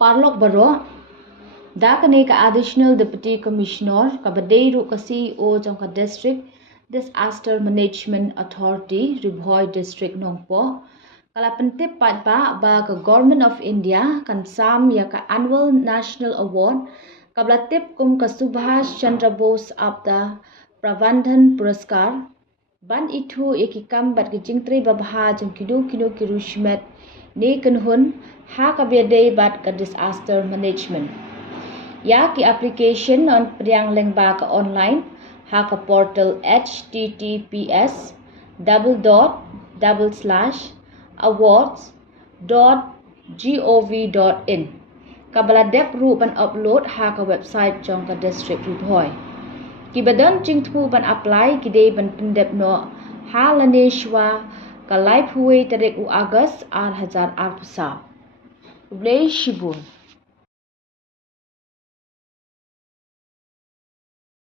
Parlok baro dakane ka additional deputy commissioner ka badeiru ka CEO jong ka district disaster management authority Ribhoi district nongpo kala pentip pat ba ka government of India kan sam ya ka annual national award kablatip kum ka Subhash Chandra Bose Abda Prabandhan Puraskar ban itu ikikam bat ke jingtri babha jong kidu kirushmet ni kenhun ha ka bedai bat ka disaster management ya ki application on priang lengba ka online ha ka portal https://awards.gov.in kabala dep ru ban upload ha ka website jong ka district Ribhoi ki badan jingthu ban apply ki dei ban pendep no ha laneshwa ka live huwe tarik u August 2008 Blay Shibun